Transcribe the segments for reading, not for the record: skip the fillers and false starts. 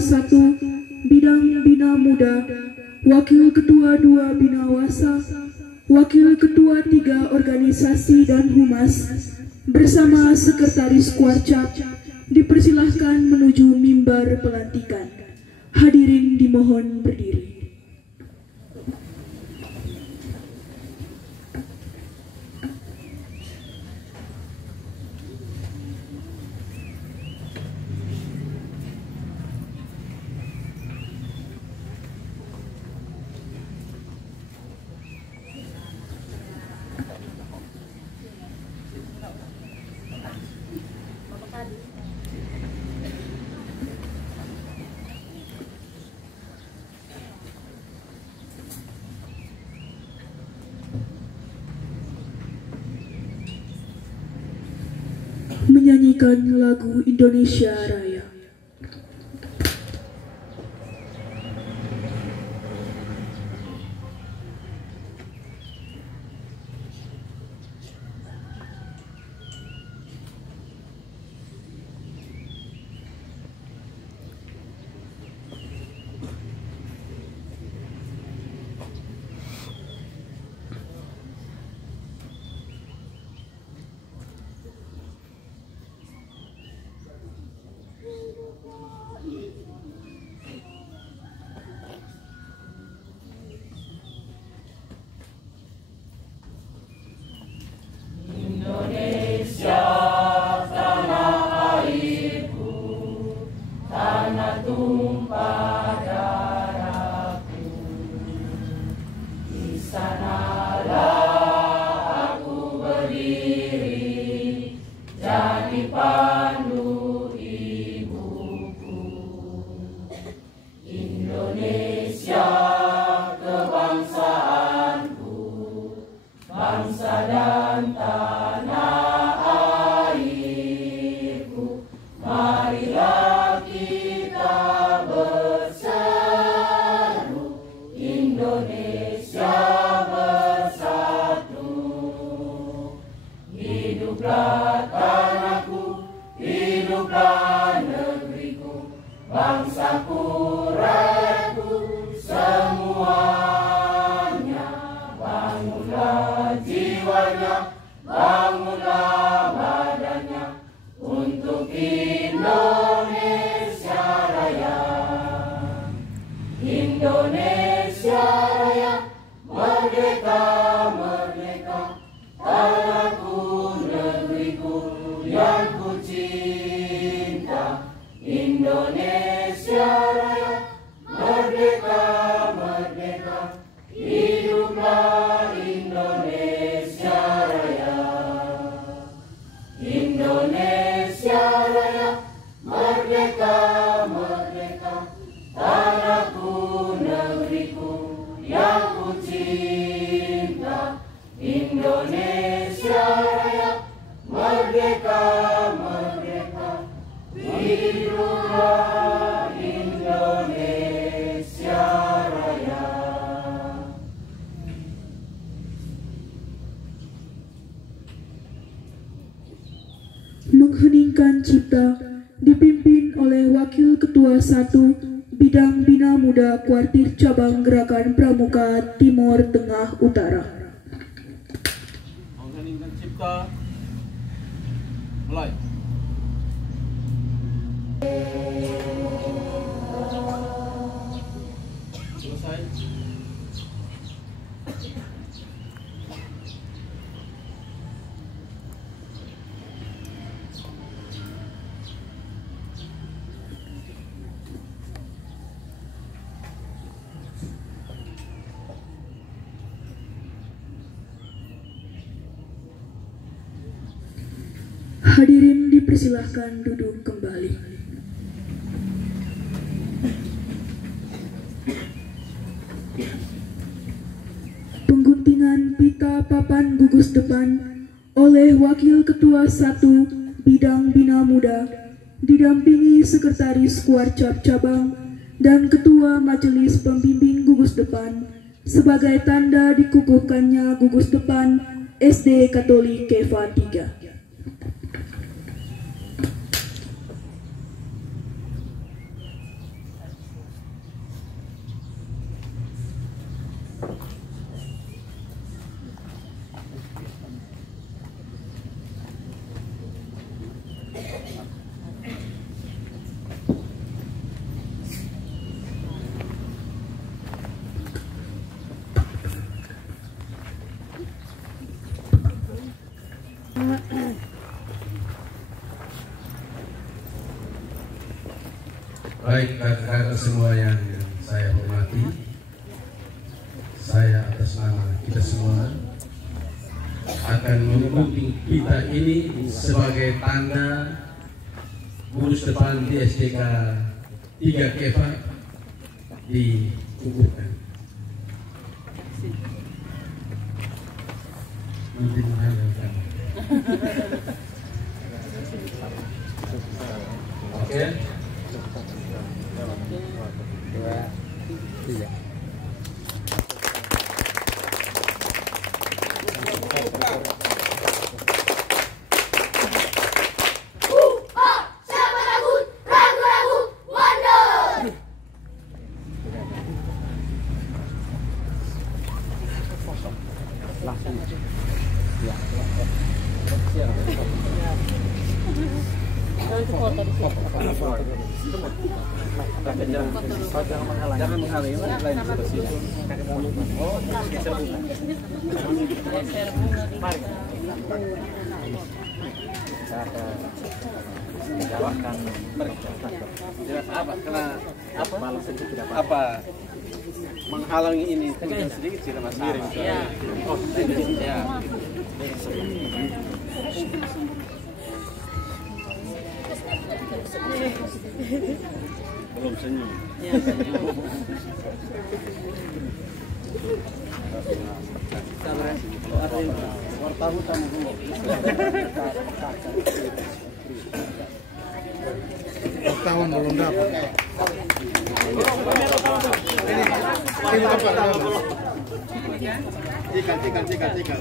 1 Bidang Bina Muda, Wakil Ketua 2 Bina Wasa, Wakil Ketua 3 Organisasi dan Humas, bersama Sekretaris Kuarcap dipersilahkan menuju mimbar pelantikan. Hadirin dimohon berdiri. Menyanyikan lagu Indonesia Raya. Mengheningkan cipta dipimpin oleh Wakil Ketua 1 Bidang Bina Muda Kuartir Cabang Gerakan Pramuka Timur Tengah Utara. Mengheningkan cipta mulai. Selesai. Hadirin dipersilahkan duduk kembali. Pengguntingan pita papan gugus depan oleh Wakil Ketua 1 Bidang Bina Muda didampingi Sekretaris Kuarcap Cabang dan Ketua Majelis Pembimbing Gugus Depan sebagai tanda dikukuhkannya gugus depan SD Katolik Keva 3. Baik kakak-kakak semua yang saya hormati, saya atas nama kita semua akan menggunting pita ini sebagai tanda lulus depan di SDK 3 Keva dikukuhkan. Oke. Jangan menghalangi lain apa menghalangi ini sedikit tidak masalah. Ya. Belum senyum. Ya, senyum. Tahun belum dapat. Tiga.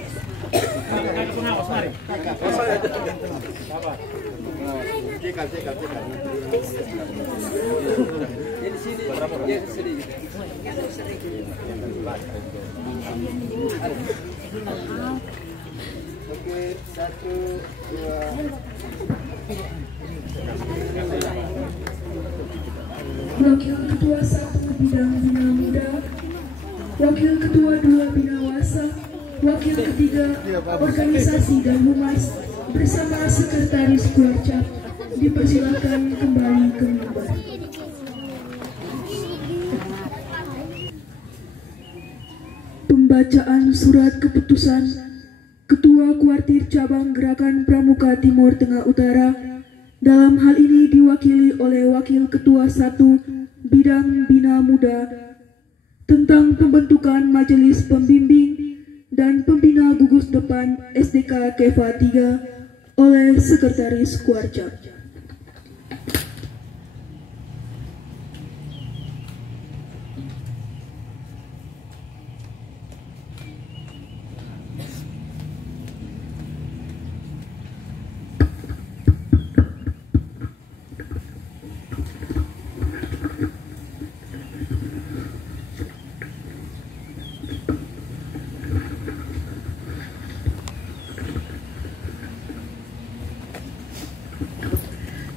Oke, 1, 2. Wakil Ketua 1 Bidang Bina Muda, Wakil Ketua 2 Bina Wasa, Wakil ketiga Organisasi dan Humas bersama Sekretaris Kuarcap dipersilakan kembali ke mimbar. Pembacaan surat keputusan Ketua Kuartir Cabang Gerakan Pramuka Timur Tengah Utara, dalam hal ini diwakili oleh Wakil Ketua 1 Bidang Bina Muda, tentang pembentukan Majelis Pembimbing dan Pembina Gugus Depan SDK Keva 3 oleh Sekretaris Kuarcap.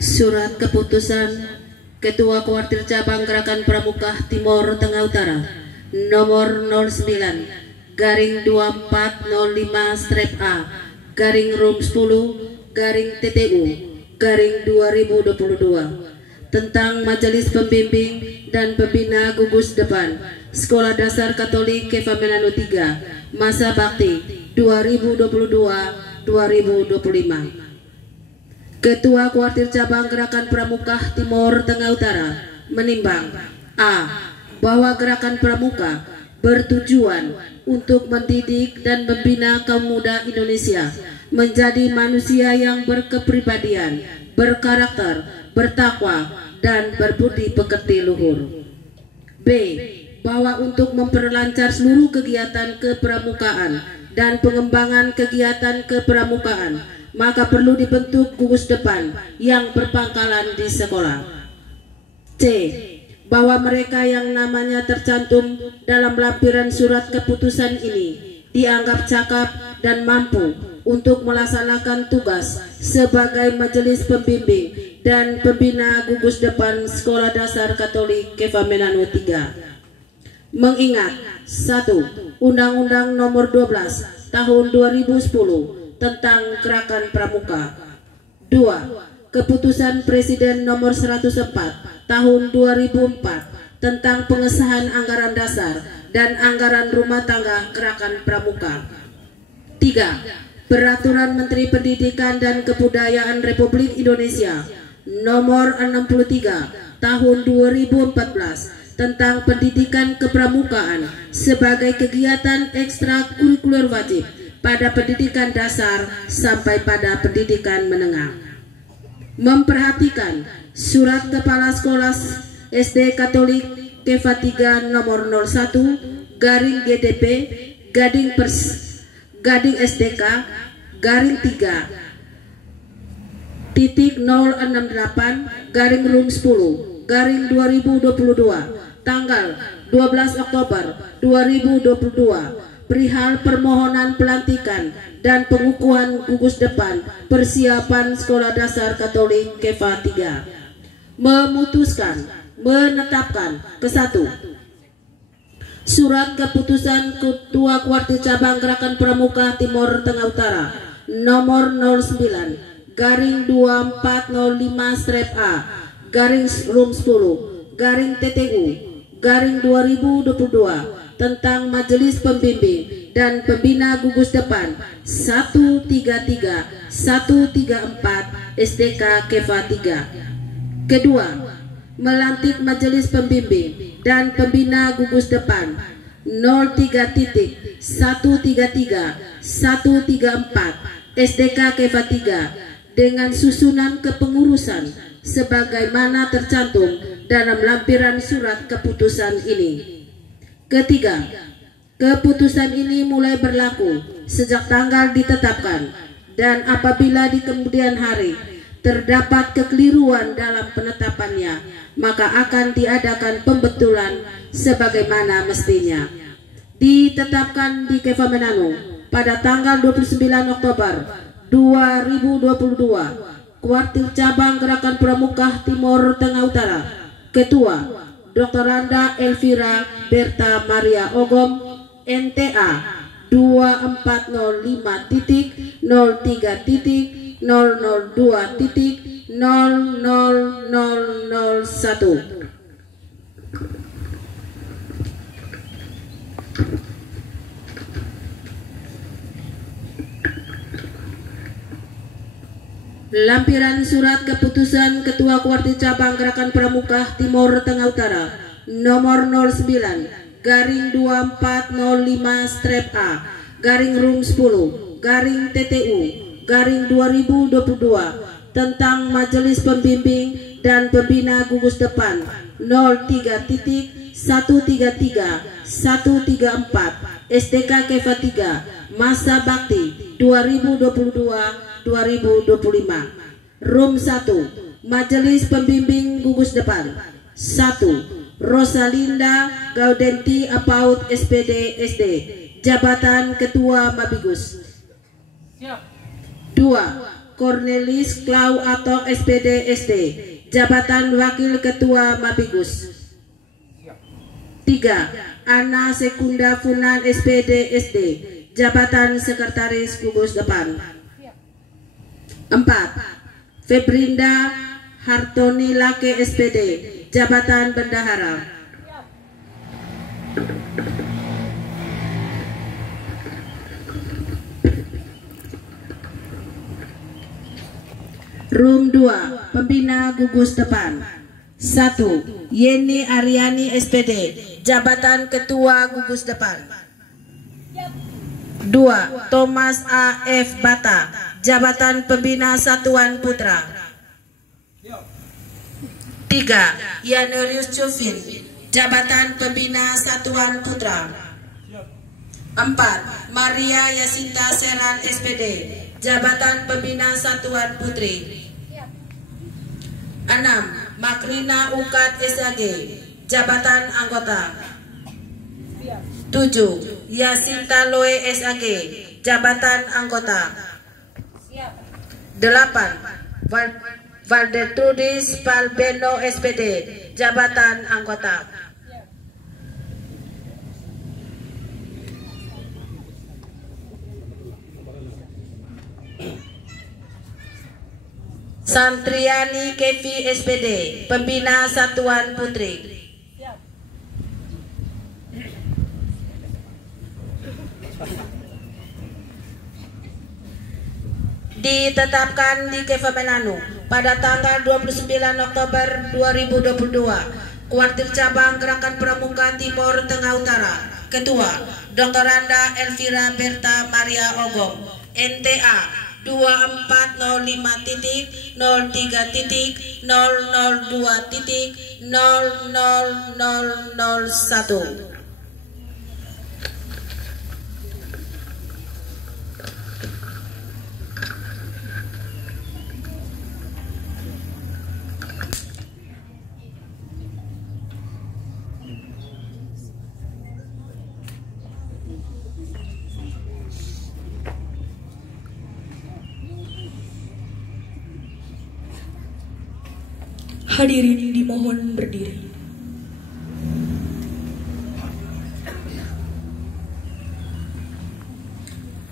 Surat keputusan Ketua Kuartir Cabang Gerakan Pramuka Timur Tengah Utara nomor 09/2405/A /Room 10/TTU/2022 tentang Majelis Pembimbing dan Pembina Gugus Depan Sekolah Dasar Katolik Keva Menanu 3 masa bakti 2022-2025. Ketua Kuartir Cabang Gerakan Pramuka Timur Tengah Utara menimbang A. Bahwa Gerakan Pramuka bertujuan untuk mendidik dan membina kaum muda Indonesia menjadi manusia yang berkepribadian, berkarakter, bertakwa, dan berbudi pekerti luhur. B. Bahwa untuk memperlancar seluruh kegiatan kepramukaan dan pengembangan kegiatan kepramukaan, maka perlu dibentuk gugus depan yang berpangkalan di sekolah. C. Bahwa mereka yang namanya tercantum dalam lampiran surat keputusan ini dianggap cakap dan mampu untuk melaksanakan tugas sebagai majelis pembimbing dan pembina gugus depan Sekolah Dasar Katolik Keva Menanu 3. Mengingat 1. Undang-Undang Nomor 12 Tahun 2010 tentang Gerakan Pramuka. 2. Keputusan Presiden nomor 104 tahun 2004 tentang pengesahan anggaran dasar dan anggaran rumah tangga Gerakan Pramuka. 3. Peraturan Menteri Pendidikan dan Kebudayaan Republik Indonesia nomor 63 tahun 2014 tentang pendidikan kepramukaan sebagai kegiatan ekstrakurikuler wajib pada pendidikan dasar sampai pada pendidikan menengah. Memperhatikan Surat Kepala Sekolah SD Katolik Keva 3 nomor 01 garing GDP Gading Gading SDK garing 3 titik 068 garing room 10 garing 2022 tanggal 12 Oktober 2022 perihal permohonan pelantikan dan pengukuhan gugus depan persiapan Sekolah Dasar Katolik Keva 3. Memutuskan menetapkan ke-1 Surat Keputusan Ketua Kuartir Cabang Gerakan Pramuka Timur Tengah Utara nomor 09 garing 2405-A garing room 10 garing TTU garing 2022 tentang Majelis Pembimbing dan Pembina Gugus Depan 133-134 SDK Keva 3. Kedua, melantik Majelis Pembimbing dan Pembina Gugus Depan 03.133-134 SDK Keva 3 dengan susunan kepengurusan sebagaimana tercantum dalam lampiran surat keputusan ini. Ketiga, keputusan ini mulai berlaku sejak tanggal ditetapkan dan apabila di kemudian hari terdapat kekeliruan dalam penetapannya, maka akan diadakan pembetulan sebagaimana mestinya. Ditetapkan di Keva Menangu pada tanggal 29 Oktober 2022, Kuartir Cabang Gerakan Pramuka Timur Tengah Utara, Ketua Dr. Randa Elvira Berta Maria Ogom, NTA 2405.003.002.0001. Lampiran Surat Keputusan Ketua Kuartir Cabang Gerakan Pramuka Timur Tengah Utara nomor 09 garing 2405-A garing room 10 garing TTU garing 2022 tentang Majelis Pembimbing dan Pembina Gugus Depan 03.133-134 SDK Keva 3 masa bakti 2022-2025. Room 1 Majelis Pembimbing Gugus Depan 1. Rosalinda Gaudenti Apaut SPD SD Jabatan Ketua Mabigus. 2. Cornelis Klau Atok SPD SD Jabatan Wakil Ketua Mabigus. 3. Ana Sekunda Funan SPD SD Jabatan Sekretaris Gugus Depan. 4. Febrinda Hartoni Lake SPD Jabatan Bendahara. Room 2 Pembina Gugus Depan 1. Yeni Aryani SPD Jabatan Ketua Gugus Depan. 2. Thomas A.F. Bata Jabatan Pembina Satuan Putra. 3. Yanerius Cufin Jabatan Pembina Satuan Putra. 4. Maria Yasinta Seran SPD Jabatan Pembina Satuan Putri. 6. Makrina Ukat SAG Jabatan Anggota. 7. Yasinta Loe SAG Jabatan Anggota. 8. Valdetrudis Palbeno SPD Jabatan Anggota. 9. Santriani Kevi SPD, Pembina Satuan Putri. Ditetapkan di Keva Menanu pada tanggal 29 Oktober 2022, Kuartir Cabang Gerakan Pramuka Timur Tengah Utara. Ketua Dr. Anda Elvira Berta Maria Ogong, NTA 2405.003.002.00001. Hadirin dimohon berdiri.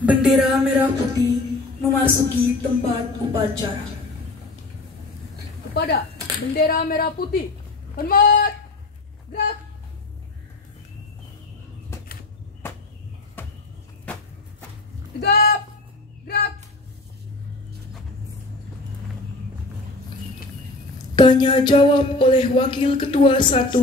Bendera merah putih memasuki tempat upacara. Kepada bendera merah putih, hormat, gerak. Tegap, gerak. Tanya jawab oleh Wakil Ketua 1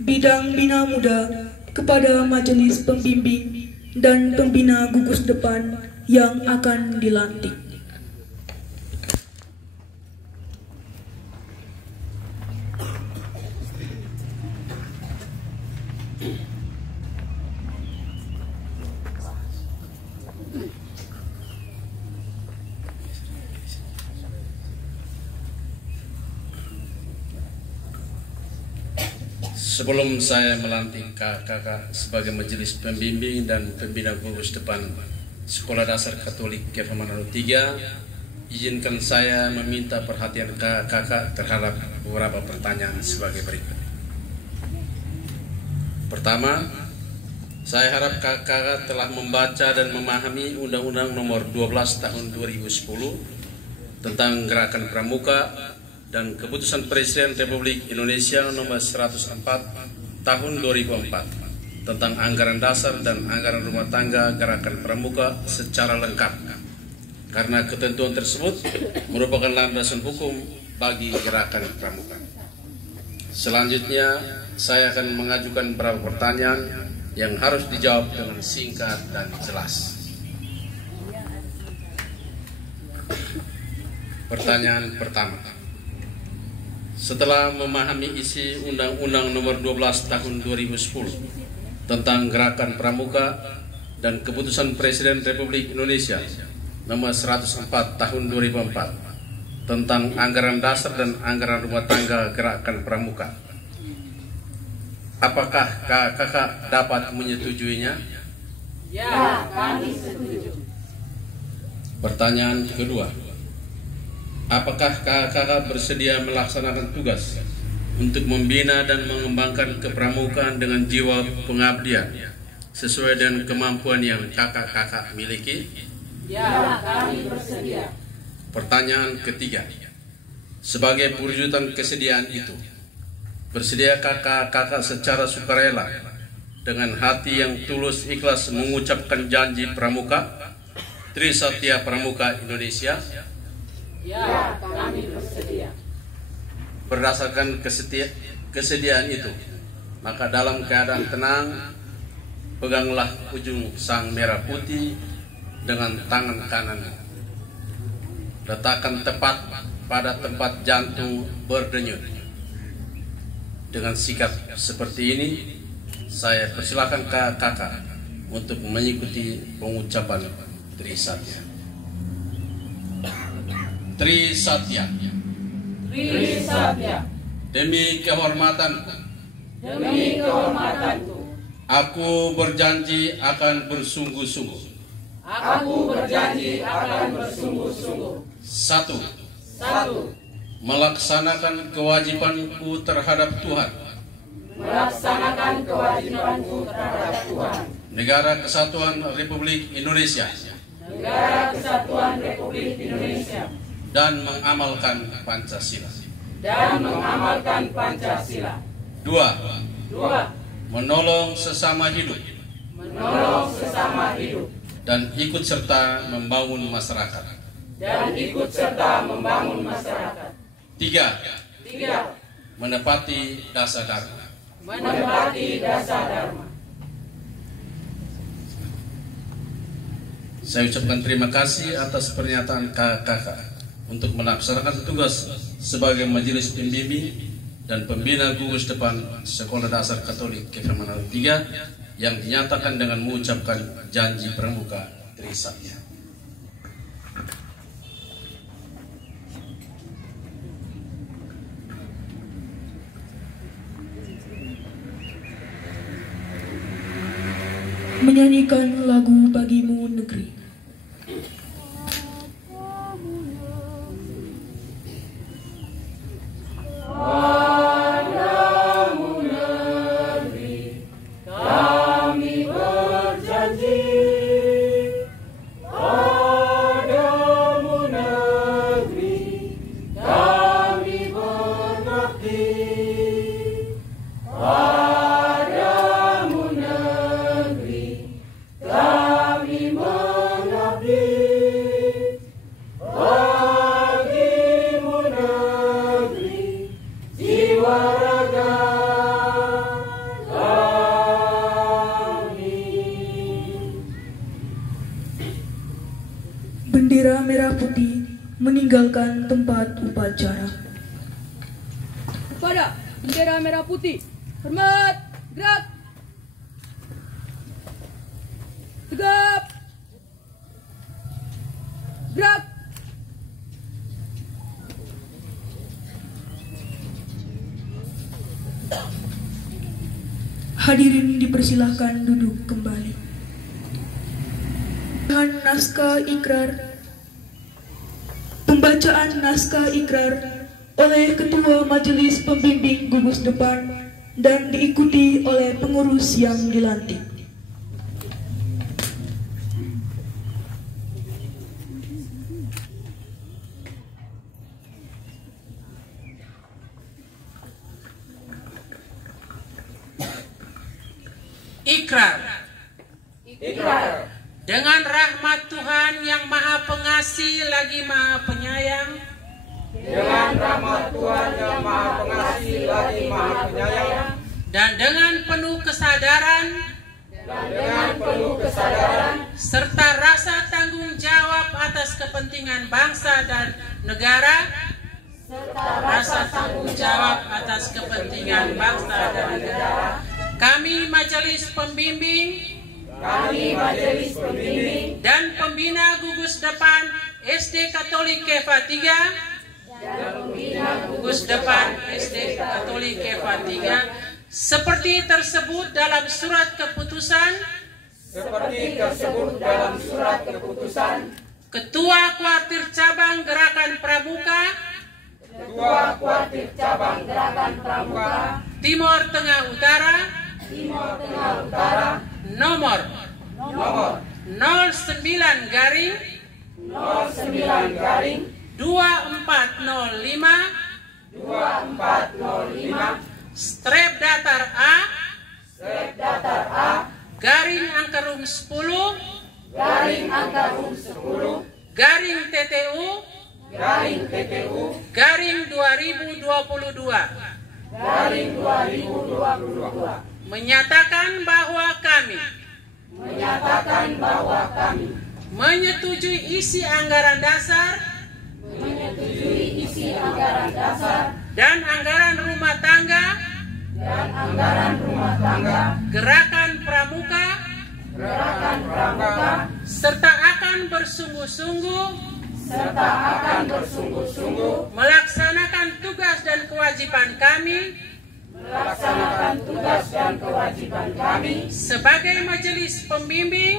Bidang Bina Muda kepada Majelis Pembimbing dan Pembina Gugus Depan yang akan dilantik. Sebelum saya melantik kakak sebagai Majelis Pembimbing dan Pembina Gugus Depan Sekolah Dasar Katolik Keva Menanu 3, izinkan saya meminta perhatian kakak terhadap beberapa pertanyaan sebagai berikut. Pertama, saya harap kakak telah membaca dan memahami Undang-Undang Nomor 12 Tahun 2010 tentang Gerakan Pramuka dan Keputusan Presiden Republik Indonesia Nomor 104 Tahun 2004 tentang anggaran dasar dan anggaran rumah tangga Gerakan Pramuka secara lengkap, karena ketentuan tersebut merupakan landasan hukum bagi Gerakan Pramuka. Selanjutnya, saya akan mengajukan beberapa pertanyaan yang harus dijawab dengan singkat dan jelas. Pertanyaan pertama. Setelah memahami isi Undang-Undang Nomor 12 Tahun 2010 tentang Gerakan Pramuka dan Keputusan Presiden Republik Indonesia Nomor 104 Tahun 2004 tentang anggaran dasar dan anggaran rumah tangga Gerakan Pramuka, apakah kakak dapat menyetujuinya? Ya, kami setuju. Pertanyaan kedua. Apakah kakak bersedia melaksanakan tugas untuk membina dan mengembangkan kepramukaan dengan jiwa pengabdian sesuai dengan kemampuan yang kakak miliki? Ya, kami bersedia. Pertanyaan ketiga. Sebagai perwujudan kesediaan itu, bersedia kakak secara sukarela dengan hati yang tulus ikhlas mengucapkan janji pramuka Trisatya Pramuka Indonesia? Ya, kami bersedia. Berdasarkan kesediaan itu, maka dalam keadaan tenang, peganglah ujung sang merah putih dengan tangan kanan. Letakkan tepat pada tempat jantung berdenyut. Dengan sikap seperti ini, saya persilakan kakak untuk mengikuti pengucapan Trisatya. Trisatya. Trisatya. Demi kehormatanku. Demi kehormatanku. Aku berjanji akan bersungguh-sungguh. Aku berjanji akan bersungguh-sungguh. 1. 1. Melaksanakan kewajibanku terhadap Tuhan. Melaksanakan kewajibanku terhadap Tuhan. Negara Kesatuan Republik Indonesia. Negara Kesatuan Republik Indonesia. dan mengamalkan Pancasila. 2. Menolong sesama hidup. Dan ikut serta membangun masyarakat. 3. Menepati dasar dharma. Saya ucapkan terima kasih atas pernyataan kakak untuk melaksanakan tugas sebagai majelis pembimbing dan pembina gugus depan Sekolah Dasar Katolik KFA Manado 3 yang dinyatakan dengan mengucapkan janji pramuka Trisakti. Menyanyikan lagu Bagimu Negeri. Bendera merah putih meninggalkan tempat upacara. Kepada bendera merah putih, hormat, gerak, tegap, gerak. Hadirin dipersilahkan duduk kembali. Naskah ikrar. Pembacaan naskah ikrar oleh Ketua Majelis Pembimbing Gugus Depan dan diikuti oleh pengurus yang dilantik. Ikrar. Dengan rahmat Tuhan yang Maha Pengasih lagi Maha Penyayang. Dan dengan penuh kesadaran. Serta rasa tanggung jawab atas kepentingan bangsa dan negara. Kami Majelis Pembimbing dan Pembina Gugus Depan SD Katolik KFA 3 seperti tersebut dalam surat keputusan Ketua Kuartir Cabang Gerakan Pramuka Timur Tengah Utara nomor 09-2405 strep datar A garing angkerum 10 garing TTU garing 2022 menyatakan bahwa kami menyetujui isi anggaran dasar dan anggaran rumah tangga Gerakan Pramuka serta akan bersungguh-sungguh melaksanakan tugas dan kewajiban kami sebagai Majelis Pembimbing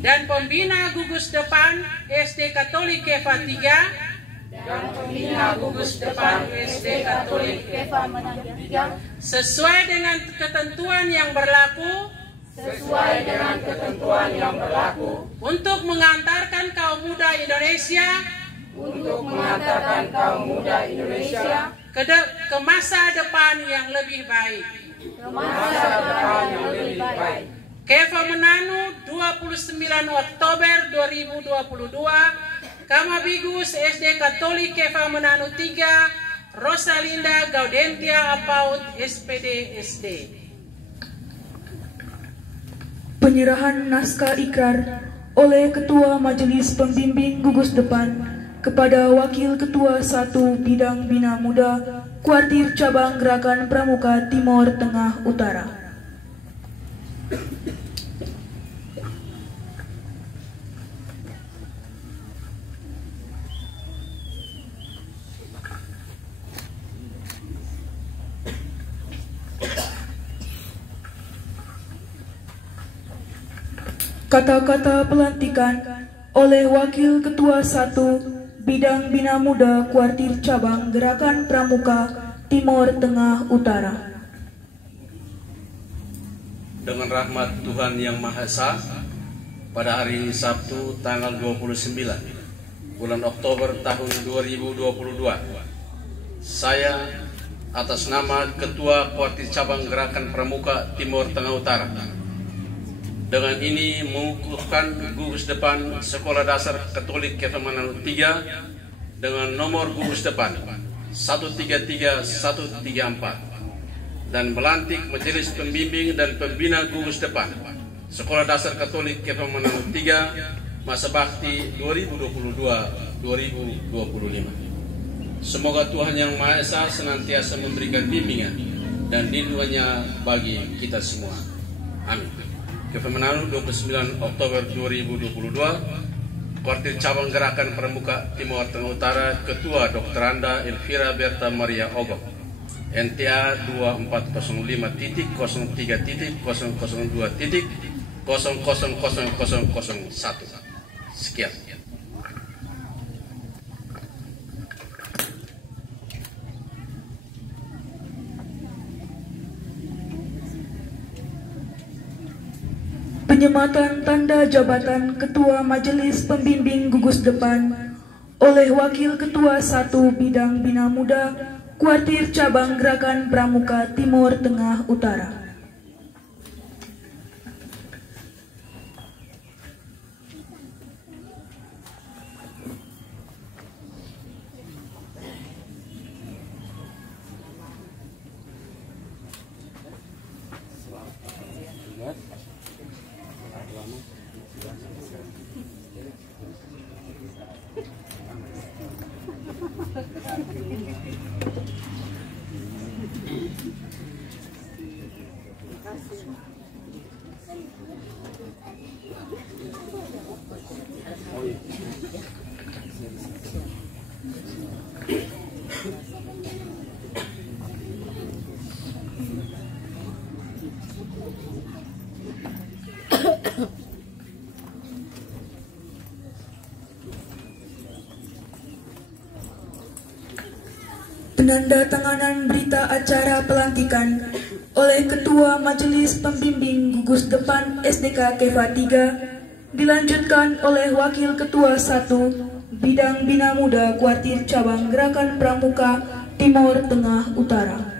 dan Pembina Gugus Depan SD Katolik KFA 3 sesuai dengan ketentuan yang berlaku sesuai dengan ketentuan yang berlaku untuk mengantarkan kaum muda Indonesia ke masa depan yang lebih baik. Keva Menanu 29 Oktober 2022, Kamabigus SD Katolik Keva Menanu 3, Rosalinda Gaudentia Apaut SPD SD. Penyerahan naskah ikrar oleh Ketua Majelis Pembimbing Gugus Depan kepada Wakil Ketua 1 Bidang Bina Muda Kuartir Cabang Gerakan Pramuka Timor Tengah Utara. Kata-kata pelantikan oleh Wakil Ketua 1 Bidang Bina Muda Kuartir Cabang Gerakan Pramuka Timor Tengah Utara. Dengan rahmat Tuhan Yang Maha Esa, pada hari ini Sabtu tanggal 29 bulan Oktober tahun 2022, saya atas nama Ketua Kuartir Cabang Gerakan Pramuka Timor Tengah Utara dengan ini mengukuhkan gugus depan Sekolah Dasar Katolik Keva Menanu 3 dengan nomor gugus depan 133134 dan melantik Majelis Pembimbing dan Pembina Gugus Depan Sekolah Dasar Katolik Keva Menanu 3 masa bakti 2022-2025. Semoga Tuhan Yang Maha Esa senantiasa memberikan bimbingan dan lindungannya bagi kita semua. Amin. Keva Menanu 29 Oktober 2022, Kuartir Cabang Gerakan Pramuka Timor Tengah Utara, Ketua Dr. Anda Elvira Berta Maria Ogok, NTA 2405.002.00001. Sekian. Penyematan tanda jabatan Ketua Majelis Pembimbing Gugus Depan oleh Wakil Ketua 1 Bidang Bina Muda Kuartir Cabang Gerakan Pramuka Timor Tengah Utara. Penandatanganan berita acara pelantikan oleh Ketua Majelis Pembimbing Gugus Depan SDK Keva 3 dilanjutkan oleh Wakil Ketua 1 Bidang Bina Muda Kuartir Cabang Gerakan Pramuka Timor Tengah Utara.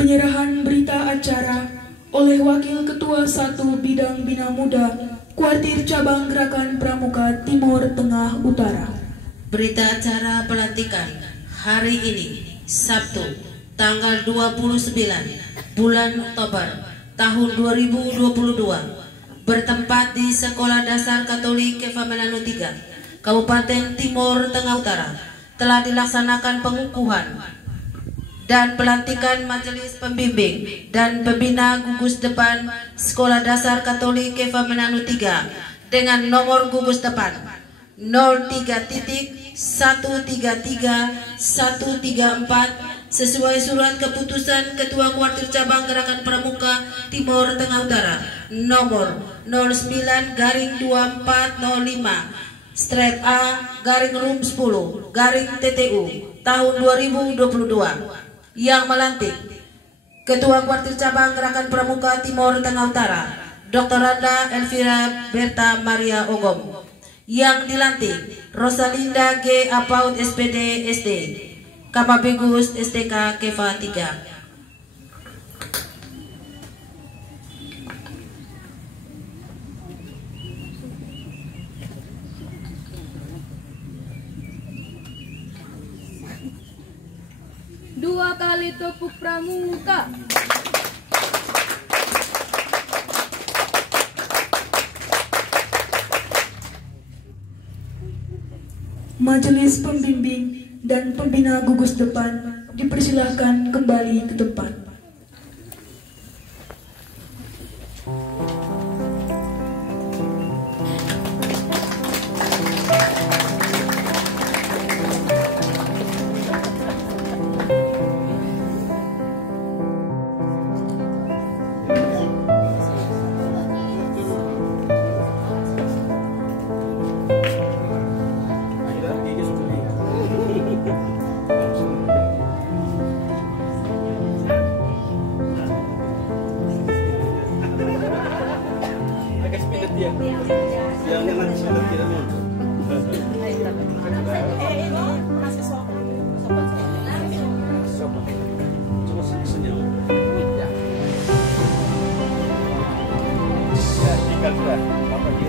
Penyerahan berita acara oleh Wakil Ketua 1 Bidang Bina Muda Kuartir Cabang Gerakan Pramuka Timor Tengah Utara. Berita acara pelantikan hari ini Sabtu tanggal 29 bulan Oktober tahun 2022 bertempat di Sekolah Dasar Katolik Keva Menanu 3 Kabupaten Timor Tengah Utara telah dilaksanakan pengukuhan dan pelantikan Majelis Pembimbing dan Pembina Gugus Depan Sekolah Dasar Katolik Keva Menanu 3 dengan nomor gugus depan 03.133.134 sesuai surat keputusan Ketua Kuartir Cabang Gerakan Pramuka Timur Tengah Utara nomor 09-2-5-5/A/Room 10/TTU tahun 2022 yang melantik Ketua Kuartir Cabang Gerakan Pramuka Timur Tengah Utara Dr. Randa Elvira Berta Maria Ogom, yang dilantik Rosalinda G. Apaut SPD SD Kapabgus STK Keva 3. Dua kali tepuk pramuka. Majelis pembimbing dan pembina gugus depan dipersilahkan kembali ke tempat. Tinggal sudah. Bapak di